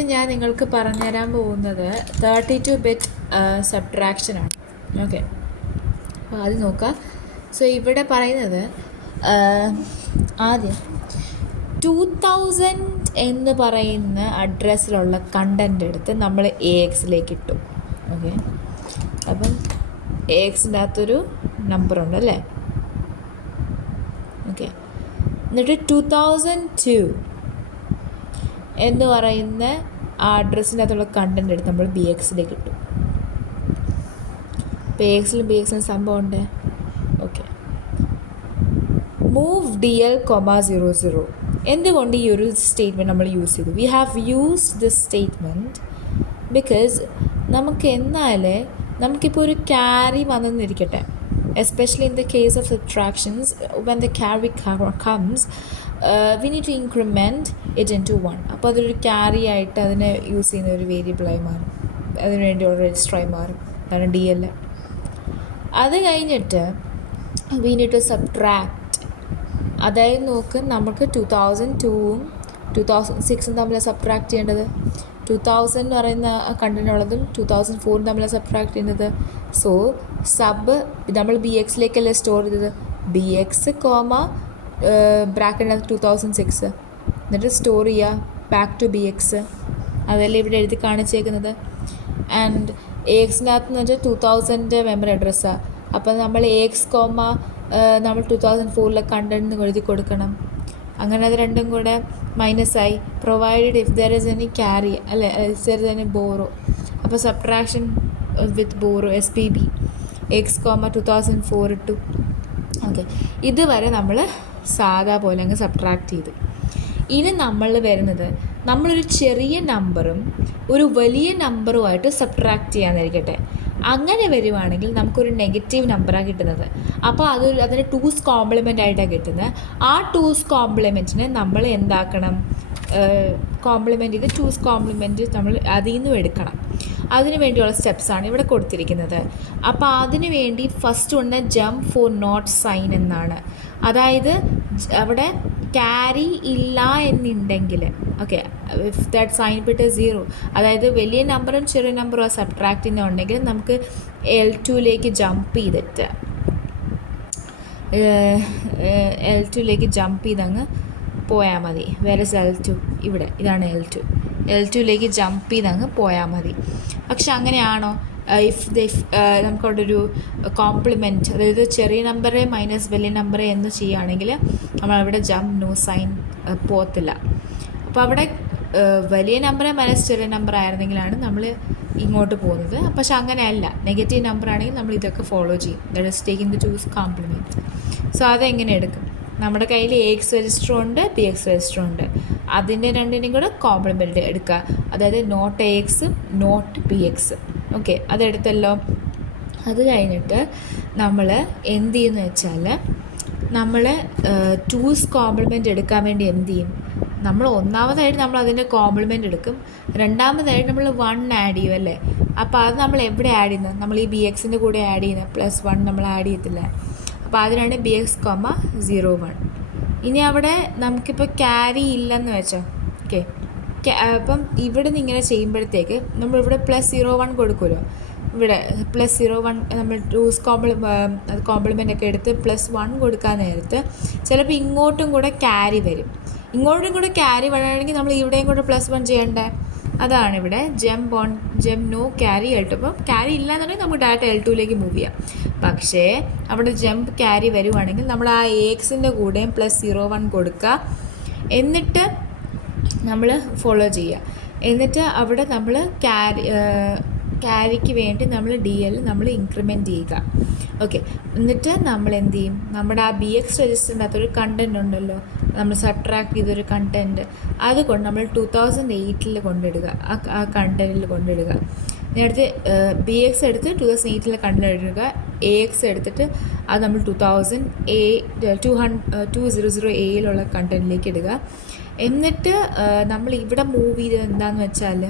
ഞാൻ നിങ്ങൾക്ക് പറഞ്ഞുതരാൻ പോകുന്നത് 32 ബിറ്റ് സബ്ട്രാക്ഷനാണ്. ഓക്കെ, അപ്പോൾ അത് നോക്കാം. സോ ഇവിടെ പറയുന്നത് ആദ്യം 2000 എന്ന് പറയുന്ന അഡ്രസ്സിലുള്ള കണ്ടൻ്റ് എടുത്ത് നമ്മൾ AXലേക്ക് ഇട്ടു. ഓക്കെ, അപ്പം AXൻ്റെ അകത്തൊരു നമ്പറുണ്ട് അല്ലേ. ഓക്കെ, എന്നിട്ട് 2002 എന്ന് പറയുന്ന ആ അഡ്രസ്സിൻ്റെ അകത്തുള്ള കണ്ടൻ്റ് എടുത്ത് നമ്മൾ BXലേക്ക് ഇട്ടു. ഇപ്പോൾ AXലും BXലും സംഭവം ഉണ്ട്. Okay, move DL,00. എന്തുകൊണ്ട് ഈ ഒരു സ്റ്റേറ്റ്മെൻറ്റ് നമ്മൾ യൂസ് ചെയ്തു? We have used this statement because നമുക്കിപ്പോൾ ഒരു ക്യാരി വന്നെന്നിരിക്കട്ടെ, especially in the case of subtractions, when the carry comes we need to increment it in to 1. അപ്പോൾ അതൊരു ക്യാരി ആയിട്ട് അതിനെ യൂസ് ചെയ്യുന്ന ഒരു വേരിയബിളായി മാറും, അതിന് വേണ്ടിയുള്ള രജിസ്റ്ററായി മാറും. അതാണ് DL. അത് കഴിഞ്ഞിട്ട് വി നീഡ് ടു സബ്ട്രാക്ട്. അതായത് നോക്ക്, നമുക്ക് 2002ഉം 2006ഉം തമ്മിൽ സബ്ട്രാക്ട് ചെയ്യേണ്ടത്. 2000 എന്ന് പറയുന്ന കണ്ടൻ്റുള്ളതും 2004 തമ്മിൽ സബ്ട്രാക്ട് ചെയ്യുന്നത്. സോ നമ്മൾ BXലേക്കല്ലേ സ്റ്റോർ ചെയ്തത്, BX, ബ്രാക്കറ്റിനകത്ത് 2006, എന്നിട്ട് സ്റ്റോർ ചെയ്യുക ബാക്ക് ടു BX. അതല്ലേ ഇവിടെ എഴുതി കാണിച്ചേക്കുന്നത്. ആൻഡ് AXനകത്ത് എന്ന് വെച്ചാൽ 2000 മെമ്മറി അഡ്രസ്സാണ്. അപ്പോൾ നമ്മൾ AX, നമ്മൾ 2004 കണ്ടന്റ് എഴുതി കൊടുക്കണം. അങ്ങനെ അത് രണ്ടും കൂടെ മൈനസായി. Provided if there is any carry അല്ലേ, if there is any borrow. അപ്പോൾ subtraction with borrow SPB X, 2004 ഇട്ടു. ഓക്കെ, ഇതുവരെ നമ്മൾ സാധാ പോലെ അങ്ങ് സബ്ട്രാക്ട് ചെയ്തു. ഇനി നമ്മൾ വരുന്നത്, നമ്മളൊരു ചെറിയ നമ്പറും ഒരു വലിയ നമ്പറുമായിട്ട് സബ്ട്രാക്ട് ചെയ്യാന്നിരിക്കട്ടെ. അങ്ങനെ വരുവാണെങ്കിൽ നമുക്കൊരു നെഗറ്റീവ് നമ്പറാണ് കിട്ടുന്നത്. അപ്പോൾ അതിന് 2's കോംപ്ലിമെൻ്റ് ആയിട്ടാണ് കിട്ടുന്നത്. ആ 2's കോംപ്ലിമെൻറ്റിനെ നമ്മൾ എന്താക്കണം, കോംപ്ലിമെൻറ്റ് ചെയ്ത് 2's കോംപ്ലിമെൻറ്റ് നമ്മൾ അതിൽ നിന്നും എടുക്കണം. അതിന് വേണ്ടിയുള്ള സ്റ്റെപ്സാണ് ഇവിടെ കൊടുത്തിരിക്കുന്നത്. അപ്പോൾ അതിന് വേണ്ടി ഫസ്റ്റ് ഉണ്ട് ജംപ് ഫോർ നോട്ട് സൈൻ എന്നാണ്. അതായത് അവിടെ ക്യാരി ഇല്ല എന്നുണ്ടെങ്കിൽ, okay, if that sign bit 0, അതായത് വലിയ നമ്പറും ചെറിയ നമ്പറും സബ്ട്രാക്ട് ചെയ്യുന്നുണ്ടെങ്കിൽ നമുക്ക് L2ലേക്ക് ജമ്പ് ചെയ്തിട്ട് L2ലേക്ക് ജമ്പ് ചെയ്തങ്ങ് പോയാൽ മതി. വേറെ L2 ഇവിടെ, ഇതാണ് L2ലേക്ക് ജമ്പ് ചെയ്തങ്ങ് പോയാൽ മതി. പക്ഷെ അങ്ങനെയാണോ? നമുക്കവിടെ ഒരു കോംപ്ലിമെൻറ്റ്, അതായത് ചെറിയ നമ്പറെ മൈനസ് വലിയ നമ്പറെ എന്ന് ചെയ്യുകയാണെങ്കിൽ നമ്മളവിടെ ജമ്പ് നോ സൈൻ പോകത്തില്ല. അപ്പോൾ അവിടെ വലിയ നമ്പറെ മൈനസ് ചെറിയ നമ്പർ ആയിരുന്നെങ്കിലാണ് നമ്മൾ ഇങ്ങോട്ട് പോകുന്നത്. പക്ഷെ അങ്ങനെയല്ല, നെഗറ്റീവ് നമ്പർ ആണെങ്കിൽ നമ്മൾ ഇതൊക്കെ ഫോളോ ചെയ്യും. That is taking the 2's compliment. So അതെങ്ങനെ എടുക്കും? നമ്മുടെ കയ്യിൽ AX രജിസ്റ്ററും ഉണ്ട്, BX രജിസ്റ്ററും ഉണ്ട്. അതിൻ്റെ രണ്ടിനും കൂടെ കോംപ്ലിമെൻറ്റ് എടുക്കുക. അതായത് not AX, not BX. Okay, അതെടുത്തല്ലോ. അത് കഴിഞ്ഞിട്ട് നമ്മൾ എന്ത് ചെയ്യുമെന്ന് വെച്ചാൽ, നമ്മൾ 2's കോംപ്ലിമെൻറ്റ് എടുക്കാൻ വേണ്ടി എന്ത് ചെയ്യും? നമ്മൾ ഒന്നാമതായിട്ട് നമ്മൾ അതിൻ്റെ കോംപ്ലിമെൻറ്റ് എടുക്കും. രണ്ടാമതായിട്ട് നമ്മൾ 1 ആഡ് ചെയ്യും അല്ലേ. അപ്പോൾ അത് നമ്മൾ എവിടെ ആഡ് ചെയ്യുന്നത്? നമ്മൾ ഈ BXൻ്റെ കൂടെ ആഡ് ചെയ്യുന്നത് +1 നമ്മൾ ആഡ് ചെയ്യത്തില്ല. അപ്പോൾ അതിനാണ് BX, 01. ഇനി അവിടെ നമുക്കിപ്പോൾ ക്യാരി ഇല്ലെന്ന് വെച്ചോ. ഓക്കെ, അപ്പം ഇവിടെ നിന്ന് ഇങ്ങനെ ചെയ്യുമ്പോഴത്തേക്ക് നമ്മളിവിടെ +01 കൊടുക്കുമല്ലോ. ഇവിടെ +01 നമ്മൾ 2's കോംപ്ലിമെൻ്റ് ഒക്കെ എടുത്ത് +1 കൊടുക്കാൻ നേരത്ത് ചിലപ്പോൾ ഇങ്ങോട്ടും കൂടെ ക്യാരി വരും. ഇങ്ങോട്ടും കൂടെ ക്യാരി വരണമെങ്കിൽ നമ്മൾ ഇവിടെയും കൂടെ +1 ചെയ്യണ്ടേ. അതാണ് ഇവിടെ ജംപ് നോ ക്യാരി L2. അപ്പം ക്യാരി ഇല്ലയെന്നുണ്ടെങ്കിൽ നമുക്ക് ഡയറക്റ്റ് L2ലേക്ക് മൂവ് ചെയ്യാം. പക്ഷേ അവിടെ ജംപ് ക്യാരി വരുവാണെങ്കിൽ നമ്മൾ ആ AXൻ്റെ കൂടെയും +01 കൊടുക്കുക. എന്നിട്ട് നമ്മൾ ഫോളോ ചെയ്യുക. എന്നിട്ട് അവിടെ നമ്മൾ ക്യാരിക്ക് വേണ്ടി നമ്മൾ DL നമ്മൾ ഇൻക്രിമെൻറ്റ് ചെയ്യുക. ഓക്കെ, എന്നിട്ട് നമ്മൾ എന്ത് ചെയ്യും? നമ്മുടെ ആ BX രജിസ്റ്ററിൻ്റെ അകത്തൊരു കണ്ടൻറ് ഉണ്ടല്ലോ, നമ്മൾ സബ്ട്രാക്ട് ചെയ്തൊരു കണ്ടൻറ്റ്, അതുകൊണ്ട് നമ്മൾ 2008 കൊണ്ടിടുക. ആ കണ്ടൻറ്റിൽ കൊണ്ടിടുക. നേരത്തെ BX എടുത്ത് 2008 കണ്ടൻറ്റ് ഇടുക. AX എടുത്തിട്ട് അത് നമ്മൾ 200A കണ്ടൻറ്റിലേക്ക് ഇടുക. എന്നിട്ട് നമ്മൾ ഇവിടെ മൂവ് ചെയ്തത് എന്താണെന്ന് വെച്ചാൽ,